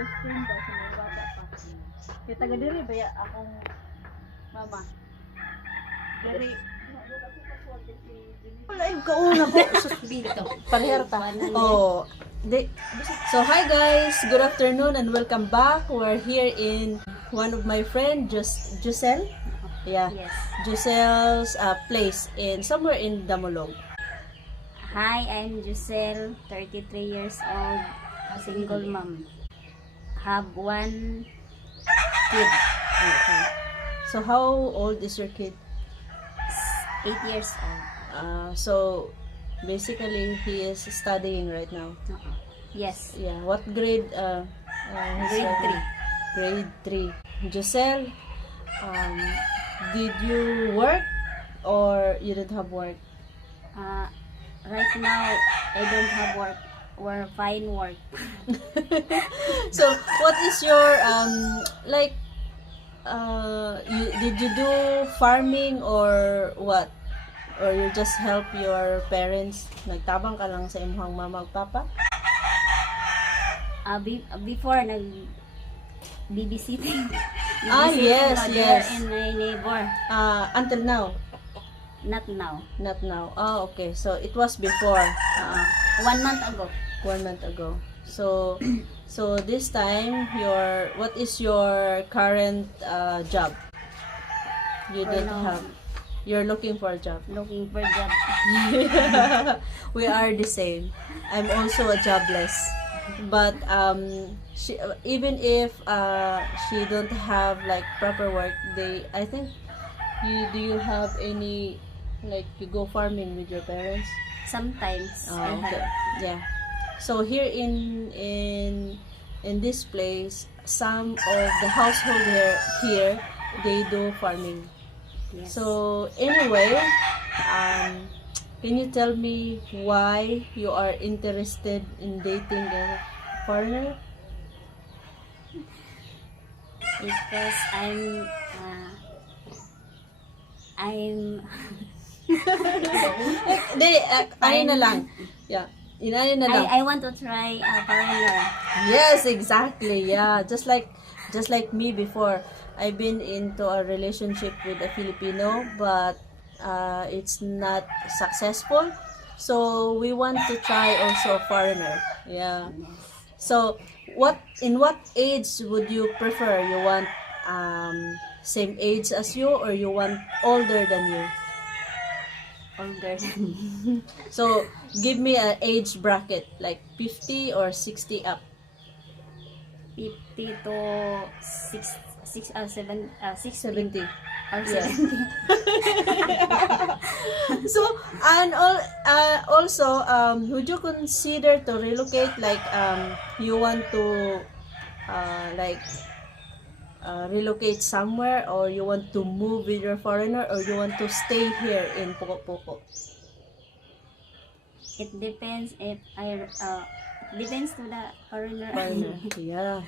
best friend daw sa mga bata pa. Kaya taga diri ba akong mama. Diri. Wala yung kauna ko. Dito. Parehata. Oh. So hi guys, good afternoon and welcome back. We're here in one of my friend, Giselle. Yeah. Yes. Giselle's place in somewhere in Damulog. Hi, I'm Giselle, 33 years old, single mom. Have one kid, Okay. So how old is your kid? 8 years old. So basically he is studying right now. Yes, Yeah. What grade? He's grade studying? Grade 3. Giselle, did you work or you didn't have work? 3. Right now, I don't have work or find work. So what is your like did you do farming or what? Or you just help your parents? Nagtabang ka lang sa imong mama ug papa? Before, babysitting. Yes, yes. In my neighbor. Until now? Not now. Not now. Oh, okay. So it was before. 1 month ago. 1 month ago. So so this time what is your current job? You For didn't now, have. You're looking for a job. looking for job. We are the same. I'm also a jobless. But even if she don't have like proper work, I think do you have any like you go farming with your parents? Sometimes I Okay. have. Yeah. So here in this place, some of the household here they do farming. Yes. So anyway, can you tell me why you are interested in dating a foreigner? Because I'm Ano na lang. Yeah. Inaano na lang. I want to try a foreigner. Yes, exactly. Yeah, just like me before. I've been into a relationship with a Filipino, but it's not successful. So we want to try also a foreigner. Yeah. So in what age would you prefer? You want same age as you or you want older than you? Older. So give me an age bracket like 50 or 60 up. 50 to 60 70. or Yeah. 70. So also would you consider to relocate like you want to relocate somewhere or you want to move with your foreigner or you want to stay here in Poko? It depends if depends to the foreigner. Foreigner. Yeah.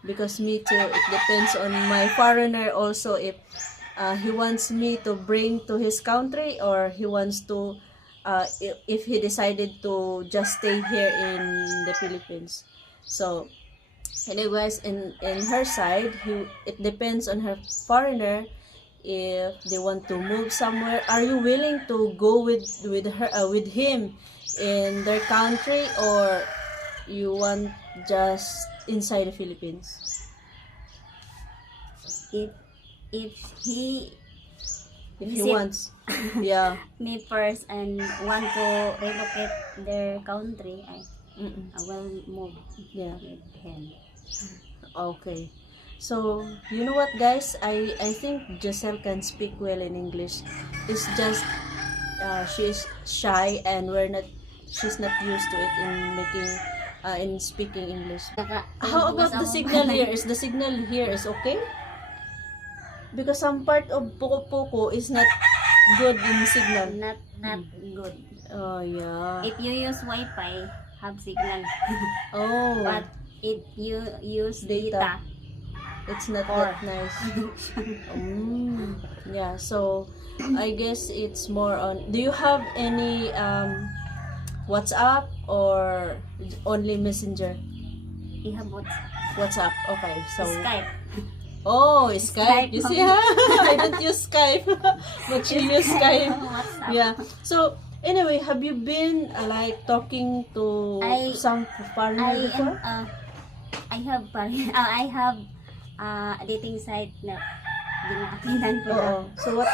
Because me too, it depends on my foreigner also if he wants me to bring to his country or he wants to if he decided to just stay here in the Philippines. So anyways, in her side, it depends on her foreigner if they want to move somewhere. Are you willing to go with him in their country or you want just inside the Philippines? If he If he See- wants. Yeah. me first and want to relocate their country, I will move Yeah. with him. Okay. So, you know what guys? I think Giselle can speak well in English. It's just she is shy and she's not used to it in speaking English. How about the signal here? Is the signal here is okay? Because some part of Poko is not good in signal. Not good. Oh yeah. If you use Wi-Fi, have signal. Oh, But if you use Data. data, it's not or- that nice. Yeah, so I guess it's more on. Do you have any WhatsApp or only Messenger? You have what? WhatsApp. Okay. So Skype. oh, Skype. Skype. You see, huh? I don't use Skype, but she use Skype. WhatsApp. Yeah. So anyway, have you been like talking to some foreigner before? I have I have dating site na dinaakinan ko na. Oo. So what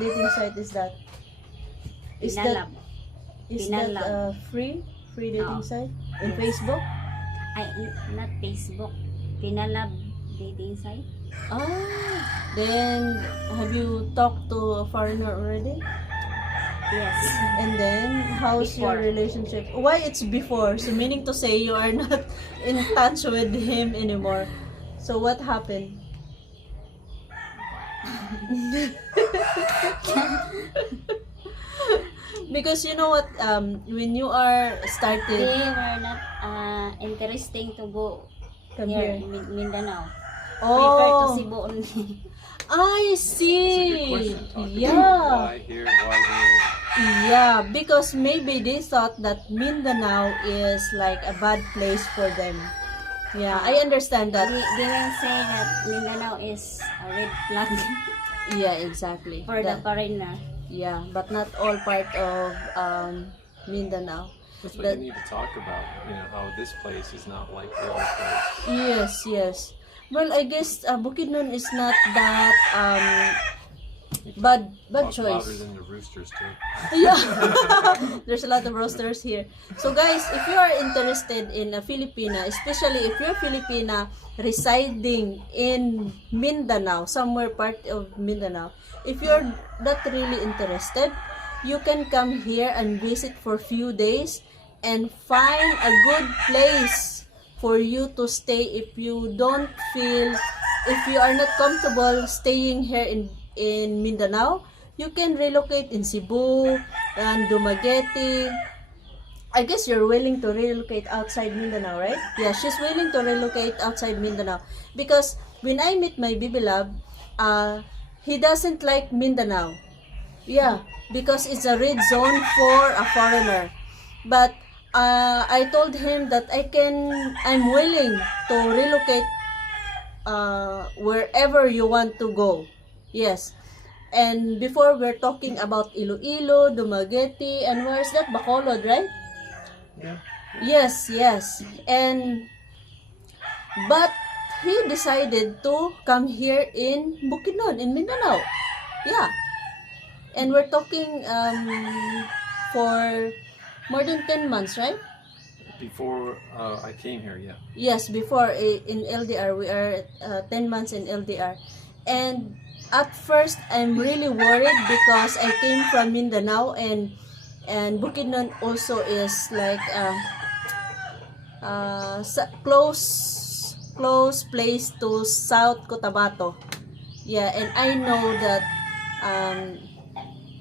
dating site is that? Is that Pinalab. free dating Oo. site in Yes. Facebook? Not Facebook. Pinalab dating site. Ah, then have you talked to a foreigner already? Yes. And then how's your Before. relationship? Why it's before? So meaning to say you are not in touch with him anymore. So what happened? Because you know what, when you are They started were not interesting to go come here here. in Mindanao. Prefer to Oh, Cebu only. I That's a good see. question. Talk about Yeah. why here, why there. Yeah, because maybe they thought that Mindanao is like a bad place for them. Yeah, I understand They that. will say that Mindanao is a red flag Yeah, exactly. for the That- foreigner. yeah, but not all part of Mindanao. That's what That- you need to talk about. You know how this place is not like the other place. Yes, yes. Well, I guess Bukidnon is not that bad Talk choice. louder than the roosters too. Yeah. There's a lot of roasters here. So guys, if you are interested in a Filipina, especially if you're Filipina residing in Mindanao, somewhere part of Mindanao, if you're not really interested, you can come here and visit for few days and find a good place for you to stay if you don't feel, if you are not comfortable staying here in Mindanao. You can relocate in Cebu and Dumaguete. I guess you're willing to relocate outside Mindanao, right? Yeah, she's willing to relocate outside Mindanao. Because when I meet my Bibilab, he doesn't like Mindanao. Yeah, because it's a red zone for a foreigner. But I told him that I'm willing to relocate wherever you want to go. Yes. And before we're talking about Iloilo, Dumaguete, and where's that? Bacolod, right? Yeah. Yes, yes. But he decided to come here in Bukidnon, in Mindanao. Yeah. And we're talking for more than 10 months, right? Before I came here, yeah. Yes, before in LDR, we are 10 months in LDR. And at first, I'm really worried because I came from Mindanao and Bukidnon also is like close place to South Cotabato. Yeah, and I know that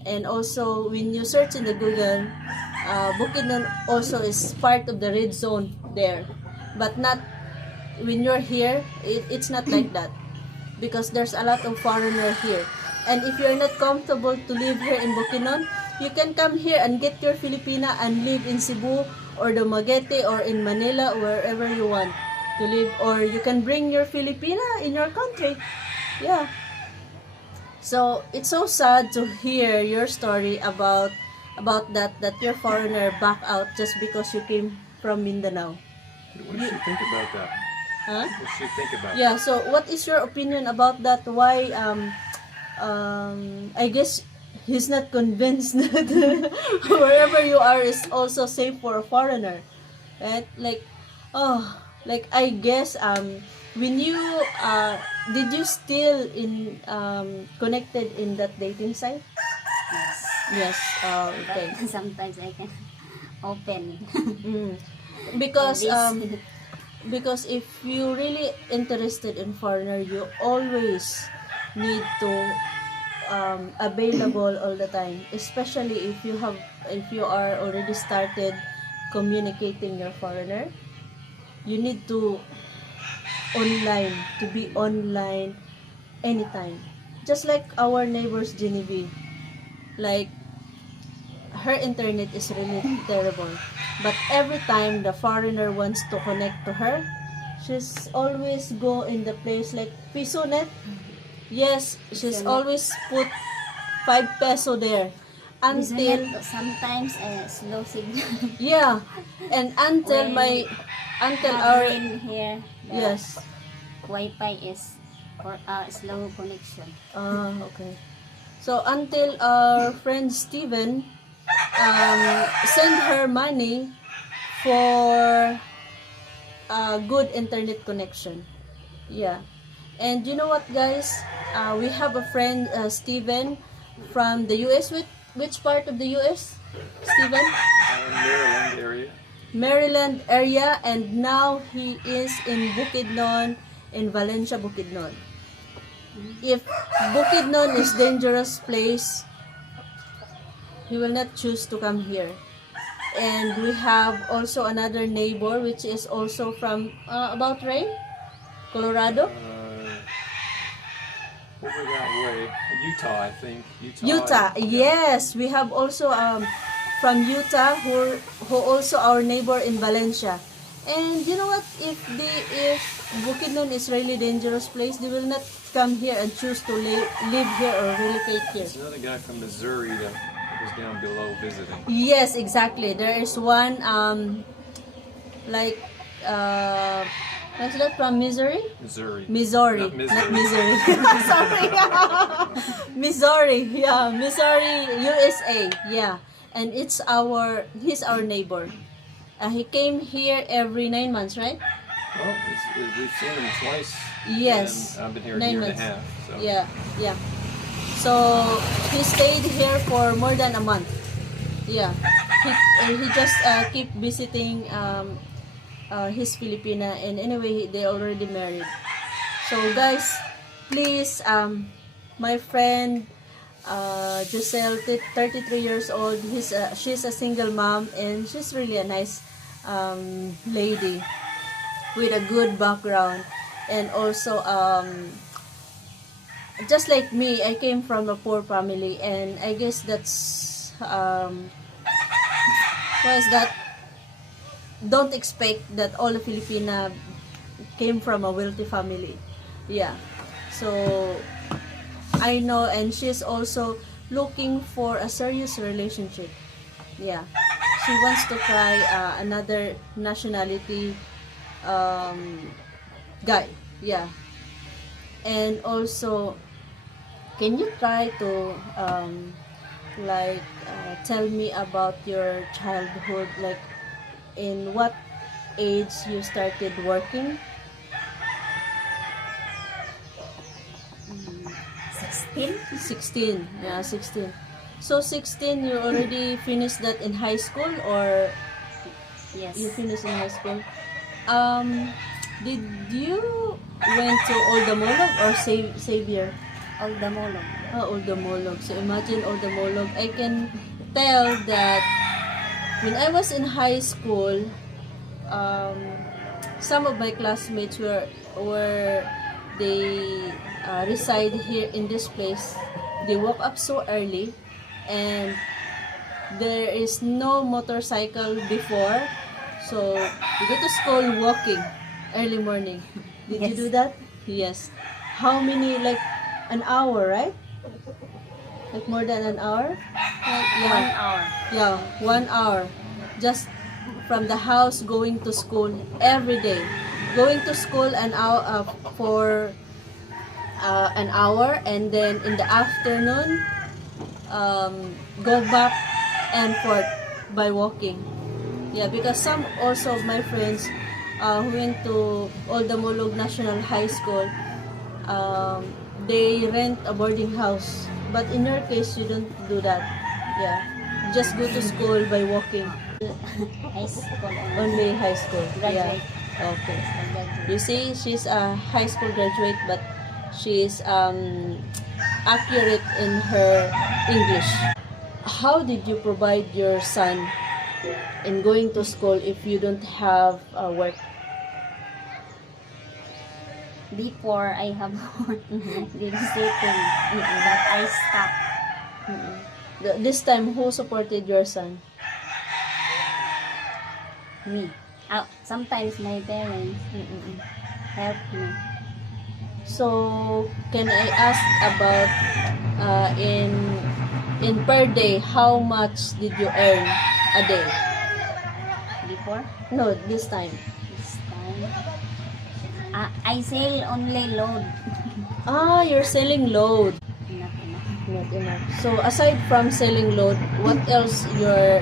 and also when you search in the Google, Bukidnon also is part of the red zone there, but not when you're here. It's not like that because there's a lot of foreigner here, and if you're not comfortable to live here in Bukidnon, you can come here and get your Filipina and live in Cebu or Dumaguete or in Manila, wherever you want to live, or you can bring your Filipina in your country. Yeah. So it's so sad to hear your story about that your foreigner back out just because you came from Mindanao. What does she think about that? Huh? What does she think about Yeah, so what is your opinion about that? Why I guess he's not convinced that wherever you are is also safe for a foreigner. Right? Like I guess when you did you still in connected in that dating site? Yes. Yes. Okay. But sometimes I can open. Mm. Because This. because if you really interested in foreigner, you always need to available all the time, especially if you are already started communicating your foreigner. You need to be online anytime, just like our neighbors Genevieve. Like her internet is really terrible, but every time the foreigner wants to connect to her, she's always go in the place like Pisonet. Yes, she's Pisonet. always put 5 peso there. Until, Sometimes slow signal. yeah, and until our, In here, the yes. Wi-Fi is for slow connection. Okay. So until our friend Steven send her money for a good internet connection. Yeah. And you know what, guys? We have a friend, Steven, from the US. Which part of the US, Steven? Maryland area. Maryland area, and now he is in Bukidnon, in Valencia, Bukidnon. If Bukidnon is dangerous place, he will not choose to come here. And we have also another neighbor which is also from about Ray, Colorado. Over that way, Utah, I think. Utah, yes, we have also from Utah who also our neighbor in Valencia. And you know what? If Bukidnon is really dangerous place, they will not come here and choose to live here or relocate here. There's another guy from Missouri that was down below visiting. Yes, exactly. There is one like what's that, from Missouri? Missouri. Missouri, Not Missouri. not Missouri. Sorry. Missouri, yeah, Missouri, USA, yeah. And he's our neighbor. He came here every 9 months, right? Well, we've seen him twice. Yes. And I've been here a 9 year months. and a half. So. Yeah, yeah. So he stayed here for more than a month. Yeah, he just keep visiting his Filipina, and anyway they already married. So guys, please, my friend Giselle, 33 years old. She's a single mom, and she's really a nice lady with a good background, and also just like me, I came from a poor family, and I guess that's what is that? Don't expect that all the Filipina came from a wealthy family. Yeah. So I know, and she's also looking for a serious relationship. Yeah. She wants to try another nationality guy. Yeah. And also, can you try to tell me about your childhood, like in what age you started working? 16. Yeah, 16. So 16, you already finished that in high school, or Yes. you finished in high school? Did you went to Oldamolog or Xavier? Oldamolog. Oldamolog. So imagine Oldamolog. I can tell that when I was in high school, some of my classmates were they reside here in this place. They woke up so early, and there is no motorcycle before, so you go to school walking early morning. Did you Yes. do that? Yes. How many, like an hour, right? Like more than an hour? Like, yeah. 1 hour. Yeah, 1 hour. Just from the house going to school every day. Going to school an hour for an hour, and then in the afternoon go back and forth by walking. Yeah, because some also of my friends who went to Oldamolog National High School, they rent a boarding house. But in your case, you don't do that. Yeah, just go to school by walking. High school. Only high school. Graduate. Yeah. Okay. Graduate. You see, she's a high school graduate, but she's accurate in her English. How did you provide your son in going to school if you don't have work? Before I have babysitting, but I stopped. This time, who supported your son? Me. Sometimes my parents. help me. So, can I ask about in per day, how much did you earn a day? Before No, this time. this time, I sell only load. Ah, you're selling load. Not enough. Not enough. So, aside from selling load, what else your,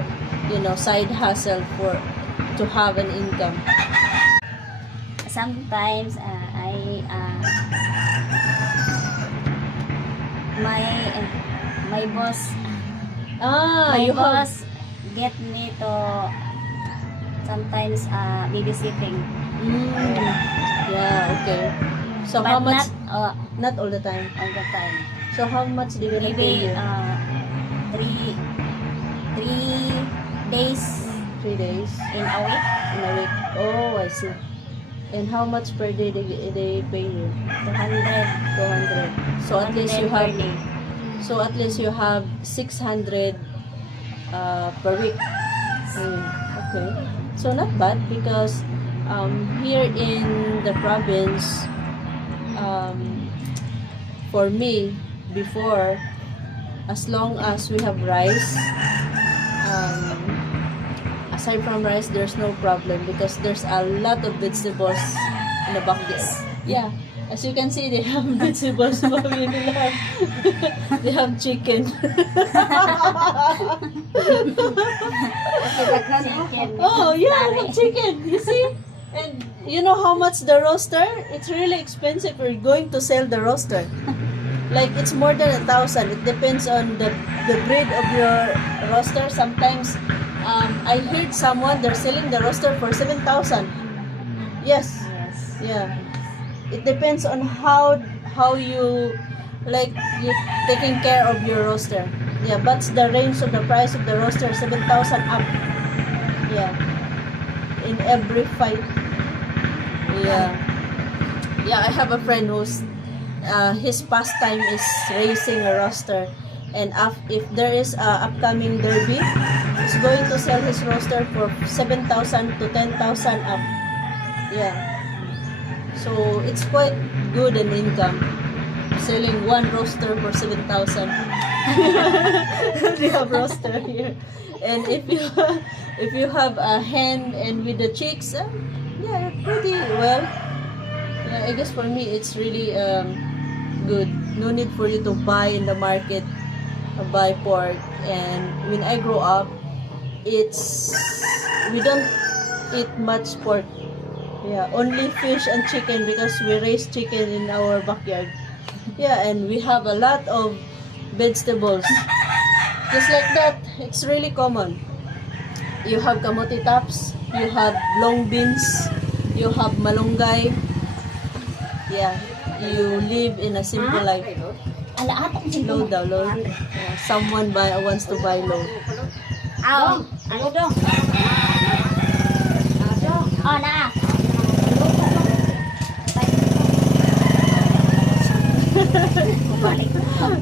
side hustle for to have an income? Sometimes my boss Ah, my you have. boss get me to sometimes babysitting. Yeah, okay. So, But how much? not Not all the time. all the time. So, how much did they pay Maybe you? three days 3 days in a week. in a week. Oh, I see. And how much per day they pay you? 200. 200. So at least you 200 per have. day. So at least you have 600 per week. Okay. So not bad because here in the province, for me, before, as long as we have rice, aside from rice, there's no problem because there's a lot of vegetables in the backyard. Yeah. As you can see, they have vegetables. They have chicken. Chicken. Oh, yeah, the chicken. You see? And you know how much the roaster? It's really expensive. We're going to sell the roaster. Like, it's more than 1,000. It depends on the breed of your roaster. Sometimes, I heard someone, they're selling the roaster for 7,000. Yes. Yes. Yeah. It depends on how you, like, you taking care of your roaster. Yeah, but the range of the price of the roaster 7,000 up. Yeah. In every fight. Yeah. Yeah, I have a friend who's his pastime is racing a roaster, and if there is a upcoming derby, he's going to sell his roaster for 7,000 to 10,000 up. Yeah. So it's quite good in income. Selling one roaster for 7,000. We have roaster here. And if you have a hen and with the chicks, yeah, pretty well. Yeah, I guess for me it's really good. No need for you to buy in the market, buy pork. And when I grow up, we don't eat much pork. Yeah, only fish and chicken because we raise chicken in our backyard. Yeah, and we have a lot of vegetables. Just like that, it's really common. You have kamote tops, you have long beans, you have malunggay. Yeah, you live in a simple life. Ala atong si Load daw, load. Yeah, someone wants to buy load. Aw, ano dong? Oh, na.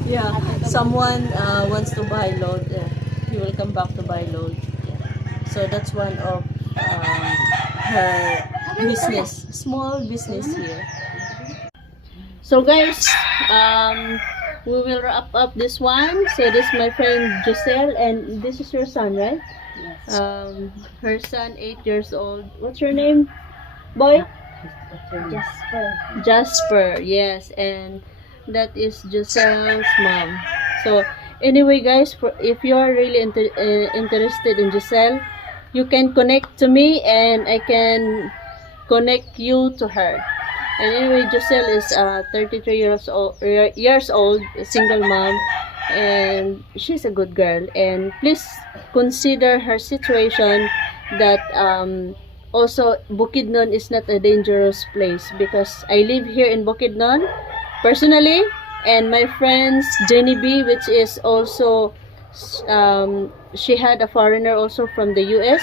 Yeah, someone wants to buy load. Yeah, he will come back to buy load. Yeah. So that's one of her business, small business here. So guys, we will wrap up this one. So this is my friend Giselle, and this is your son, right? Yes. Her son, 8 years old. What's your name, boy? Jasper. Jasper, yes, and that is Giselle's mom. So anyway guys, if you are really interested in Giselle, you can connect to me and I can connect you to her. And anyway, Giselle is 33 years old, a single mom, and she's a good girl. And please consider her situation, that also Bukidnon is not a dangerous place, because I live here in Bukidnon personally, and my friends Jenny B, which is also she had a foreigner also from the US,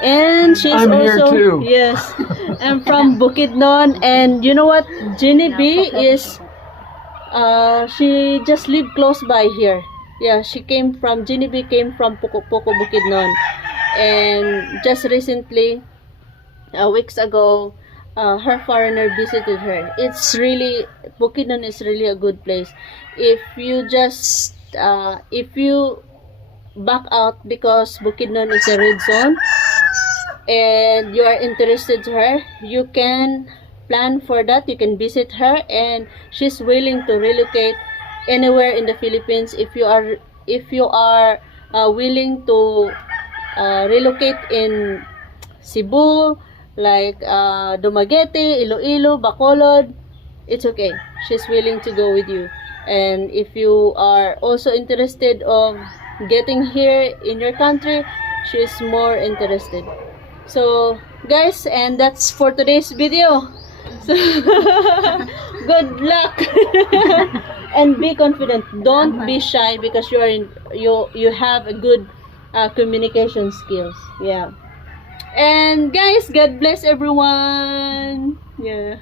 and she's I'm here also too. yes, I'm from Bukidnon. And you know what, Jenny B is she just lived close by here. Yeah, Jenny B came from Poco Bukidnon, and just recently, weeks ago, her foreigner visited her. It's really, Bukidnon is really a good place. If you just if you back out because Bukidnon is a red zone and you are interested to her, you can plan for that. You can visit her, and she's willing to relocate anywhere in the Philippines. If you are willing to relocate in Cebu, like Dumaguete, Iloilo, Bacolod, it's okay. She's willing to go with you. And if you are also interested of getting here in your country, she's more interested. So guys, and that's for today's video. So, good luck. And be confident. Don't be shy because you have a good communication skills. Yeah. And guys, God bless everyone. Yeah.